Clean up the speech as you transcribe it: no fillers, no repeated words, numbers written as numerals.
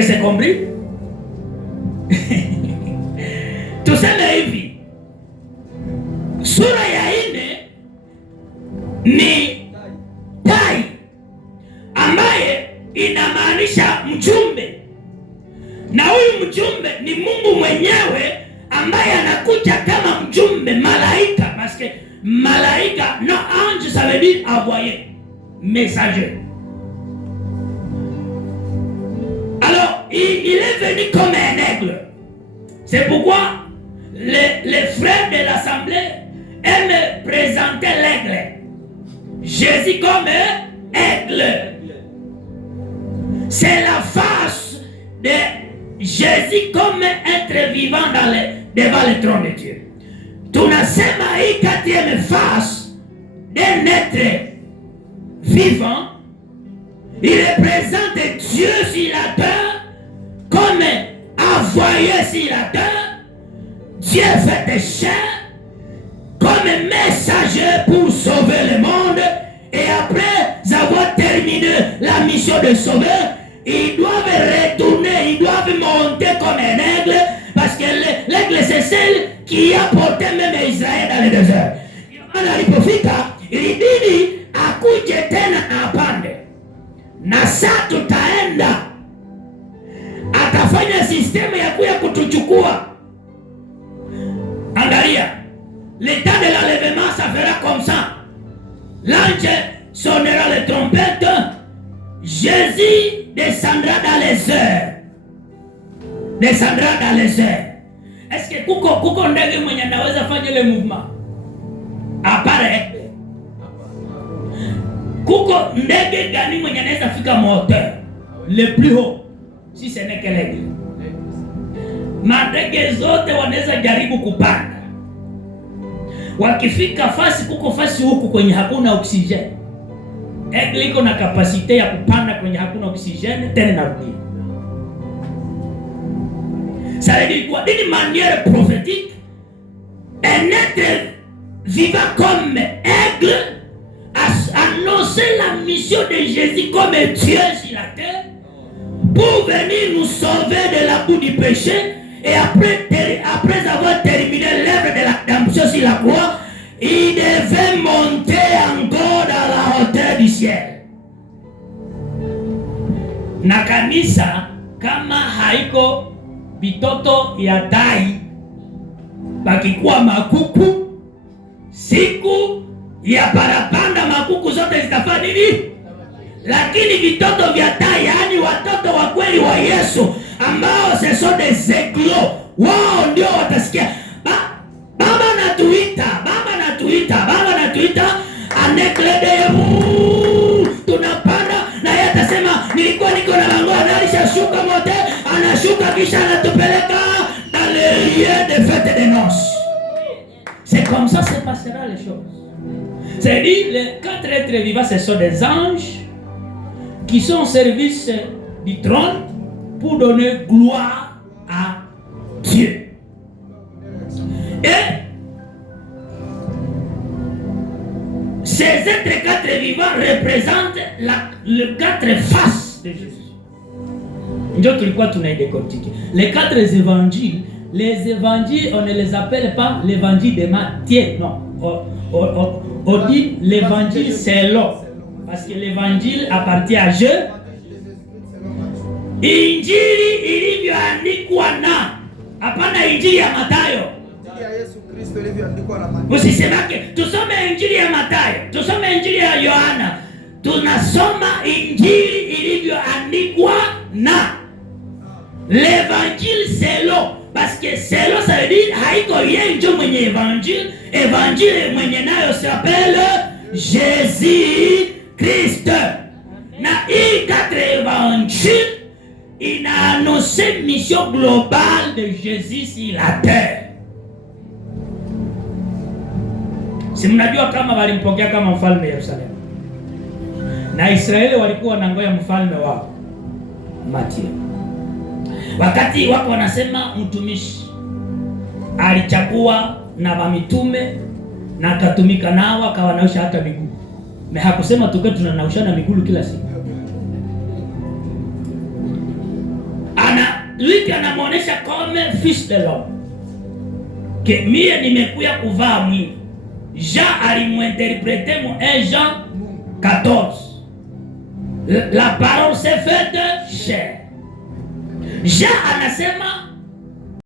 C'est compris? Tuseme hivi, sura ya 4 ni tai ambaye inamaanisha mjumbe, na huyu mjumbe ni Mungu mwenyewe ambaye anakuja kama mjumbe, malaika, parce que malaika, non, ange ça veut dire envoyé, messager. Alors il est venu comme un aigle. C'est pourquoi les frères de l'assemblée aiment présenter l'aigle, Jésus comme aigle. C'est la face de Jésus comme être vivant devant le trône de Dieu. Tunasema hii 4e face d'un être vivant, il représente Dieu sur la terre comme envoyé sur la terre, Dieu fait des chair comme messager pour sauver le monde. Et après avoir terminé la mission de sauver, ils doivent retourner, ils doivent monter comme un aigle, parce que l'aigle c'est celle qui a porté même Israël dans le désert. Alipofika ilibidi akuje tena na apande, na saa tutaenda atafanya sistemu ya kuya kutuchukua. Angalia, l'état de l'enlèvement ça fera comme ça. L'ange sonnera les trompettes, Jésus descendra dans les airs. Descendra dans les airs. Est-ce que kuko ndege mwenye anaweza fanya ile mouvement? Apare. Kuko ndege gani mwenye anaweza fika moteur le plus haut? Si ce n'est que l'aigle. Mandege zote wanaweza jaribu kupanda. Wakifika fasi, kuko fasi huku kwenye hakuna oksijeni, aigle iko na kapasite ya kupanda kwenye hakuna oksijeni tena narudia. Ça veut dire quoi? D'une manière prophétique, un être vivant comme aigle annonçait la mission de Jésus comme Dieu sur la terre pour venir nous sauver de la boue du péché. Et après avoir terminé l'œuvre de la rédemption sur la croix, il devait monter encore dans la hauteur du ciel. Na kanisa kama haiko bitoto ya tai bakikuwa makuku, siku ya parapanda makuku zote zitafanya nini? Lakini vitoto vya tai, yani watoto wa kweli wa Yesu ambao ce sont des éclos, wao ndio watasikia baba natuita aneklede, tunapanda na yeye atasema nilikuwa niko na lango, analishuka mote, anashuka kisha anatupeleka dans le lieu de fête de noces. C'est comme ça se passera les choses. C'est-à-dire les 4 êtres vivants, ce sont des anges qui sont au service du trône pour donner gloire à Dieu. Et ces êtres 4 vivants représentent les 4 faces de Jésus. Ndio tulikuwa tunaidécortiquer. Les 4 évangiles, on ne les appelle pas l'évangile de Matthieu, non. On dit l'évangile selon, parce que l'évangile appartient à Dieu. Injili ilivyoandikwa na, hapana injili ya Mathayo. Injili ya Yesu Kristo ilivyoandikwa na Mathayo. Usisemake tusome injili ya Mathayo, tusome injili ya Yohana. Tunasoma injili ilivyoandikwa na. L'évangile selon, parce que selon ça veut dire haiko yeye ndio mwenye évangile, évangile mwenye nayo s'appelle Jésus Christ. Na hii 4 évangiles ina annoncé mission globale de Jésus sur la terre. Si mnajua kama walimpokea kama mfalme Yerusalemu, na Israeli walikuwa wanangoja mfalme wao Matia. Wakati wako wanasema mtumishi alichagua na mamitume na akatumika nao akawanausha hata miguu. Na hakusema tukae tunanaushana miguu kila siku. Luc anamuonesha comme fils de l'homme. Que mie nimekuya kuvaa mwili. Jean alimuinterprete mu 1 Jean 14. La parole s'est faite chair. Jean anasema